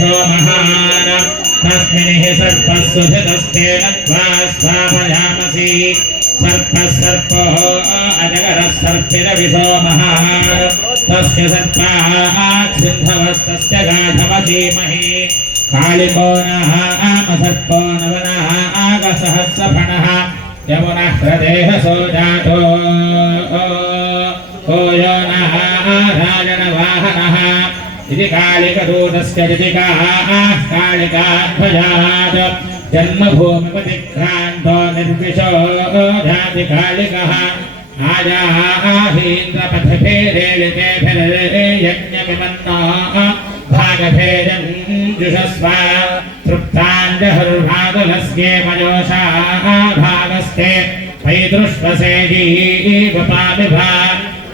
महान तस्मिन् हि सर्पस्सुधितस्तेन त्वा स्वापयामसि सर्पः सर्पो अजगरः सर्पिरविशो महान तस्य सर्पाः सिन्धवस्तस्य गाढवसीमहि कालिको नः आमसर्पो नवनः आगसहस्रफणः यमुनः हृदेहसो जातो यो नः राजनवाहनः इति कालिकदूतस्य जितिकाः कालिकाध्वजात् जन्मभूमिपतिक्रान्तो निर्विशो जाति कालिकः आजाहीन्द्रपथभेदेलितेभिर्यज्ञविमन्नो भागभेदं जुषस्व तृप्ताञ्जहुर्भागलस्ये मयोषाः भागस्ते पैतृष्वसेजीवपामिभा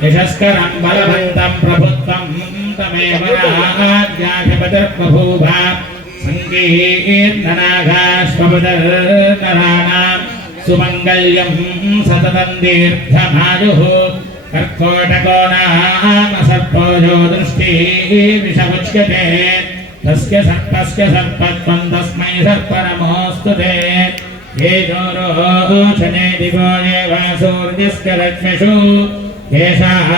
यशस्करं बलवन्तं प्रभुत्वं तमेव राज्याधिपतिर्बभूव सङ्कीर्तनागाश्वपदर्तराणां सुमङ्गल्यं सततं दीर्घमायुः कर्कोटको नाम सर्पोजो दृष्टिः विषमुच्यते तस्य सर्पस्य सर्पत्वं तस्मै सर्पनमोऽस्तु ते ये जोरोचने दिवो ये वासूर्यस्य लक्ष्मिषु येषाः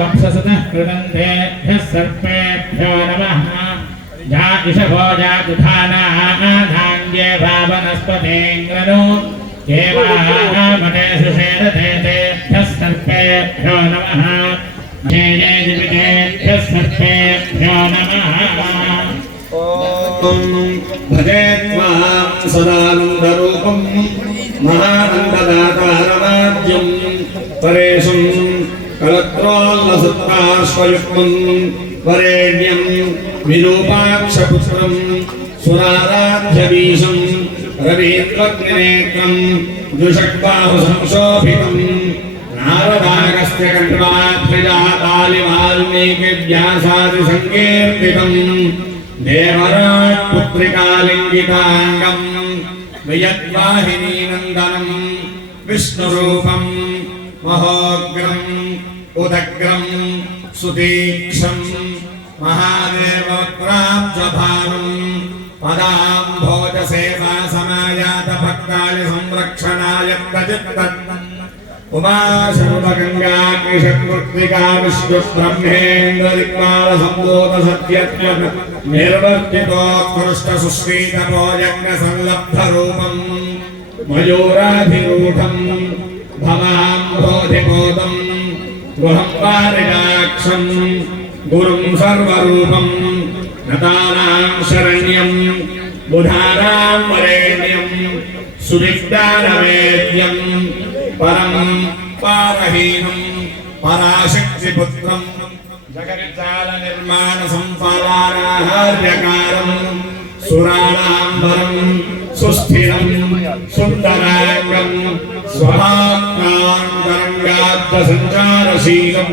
वंशसुतः कृतन्तेभ्यः सर्पेभ्यो नमः जातिषभो जातुधानाः धान्ये भावनस्पतेङ्ग्रनो ये वामटेषु शेदते तेभ्यः सर्पेभ्यो नमः जयजयदिवितेभ्यः सर्पेभ्यो नमः भजे त्वां सदानन्दरूपं महानन्ददातारमाद्यं परेशं कलत्रोल्लसत्पार्श्वयुक्तं वरेण्यं विरूपाक्षपुत्रं सुराराध्यवीशं रवीन्द्रग्निनेत्रं द्विषड्बाहुसंशोभितं नारदागस्य कण्ठवात्रिजातालिवाल्मीकिव्यासादिसङ्कीर्तितं देवराट्पुत्रिकालिङ्गिताङ्गं वियद्वाहिनीनन्दनं विष्णुरूपं महोग्रं उदग्रं सुतीक्षं महादेवोत्राब्जभानुं पदाम्भोजसेवासमायातभक्ताय संरक्षणाय प्रचित्तत् उमाशङ्कगङ्गाग्निषट्कृत्तिका विष्णुब्रह्मेन्द्रदिक्पालसम्भूतसत्यत्व निर्वर्तितोत्कृष्टसुश्रीतपोजङ्गसंलब्धरूपं मयूराधिरूढं भवाम्भोधिपोतं गृहं वारिणाक्षं गुरुं सर्वरूपं नतानां शरण्यं बुधानां वरेण्यं सुविज्ञानवेद्यं परं पारहीनं पराशक्तिपुत्रं जगज्जालनिर्माणसम्पादानाहार्यकारं सुराणाम्बरं सुस्थिरं सुन्दराङ्गं स्वभाक्तान्तरङ्गाब्धसञ्चारशीलं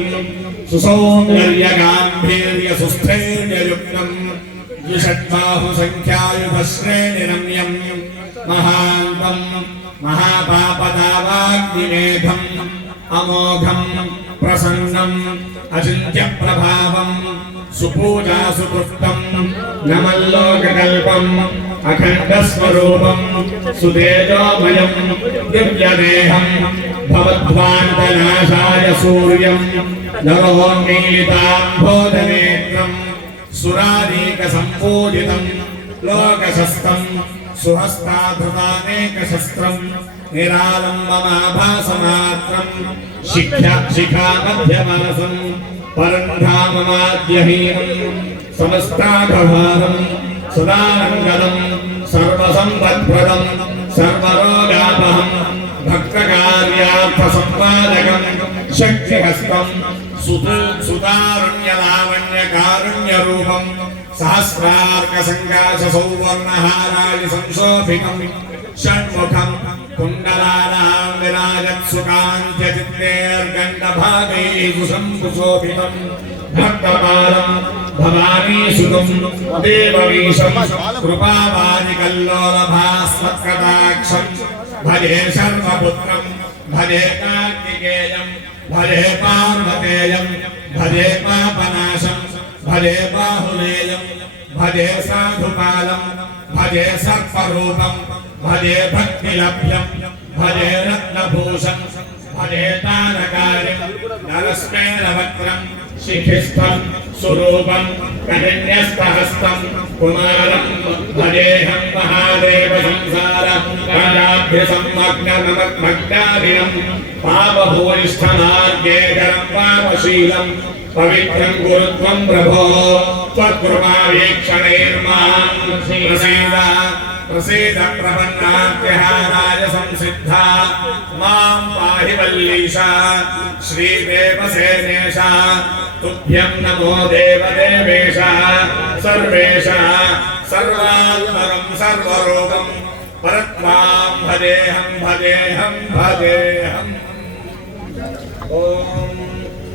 सुसौन्दर्यगाम्भीर्यसुस्थैर्ययुक्तं द्विषड्बाहुसङ्ख्यायुधश्रेणिरम्यं महान्तं महापापदावाग्निमेघम् अमोघं प्रसन्नम् अचिन्त्यप्रभावं सुपूजासुपुष्पं नमल्लोककल्पम् अखण्डस्वरूपं सुतेजोमयं दिव्यदेहं भवद्ध्वान्तनाशाय सूर्यं नरोन्मीलिताम्भोजनेत्रं सुरारीकसम्पूजितं लोकशस्तं सुहस्ताधृतानेकशस्त्रं निरालम्बमाभासमात्रं शिखामध्यमासं परन्धाममाद्यहीनं समस्ताघभारं सदानन्दनं सर्वसम्पत्प्रदं सर्वरोगापहं भक्तकार्यार्थसम्पादकं शक्तिहस्तं सुतारुण्यलावण्यकारुण्यरूपं सहस्रार्कसङ्काशसौवर्णहाराय संशोभितं षण्मुखं कुण्डलानां विराजत्सुकान्त्यचित्तेर्गण्डभागैः सुशम्भुशोभितं भक्तपालं भवानीसुतं देववीशं कृपावादिकल्लोलभास्मत्कटाक्षं भजे शर्मपुत्रं भजे कार्तिकेयं भजे पार्वतेयं भजे पापनाशं भजे बाहुलेयं भजे साधुपालं भजे सर्परूपं भजे भक्तिलभ्यं भजे रत्नभूषं भजे तारकार्यं नरस्मेरवक्त्रं शिखिस्थं सुरूपं कठिन्यस्तहस्तं कुमारं भजेऽहं महादेव संसार कालाभ्यसंमग्नमग्नादिनं पापभूयिष्ठमार्गे करं पापशीलं पवित्रं गुरुत्वं प्रभो त्वत्कृपावीक्षणैर्मां प्रसीद प्रसीद प्रपन्नाद्यहाराय संसिद्धा मां पाहि वल्लीशा श्रीदेवसेनेश तुभ्यं नमो देवदेवेश सर्वेश सर्वात्मकं सर्वरूपं परत्वां भजेऽहं भजेऽहं भजेऽहम् ॐ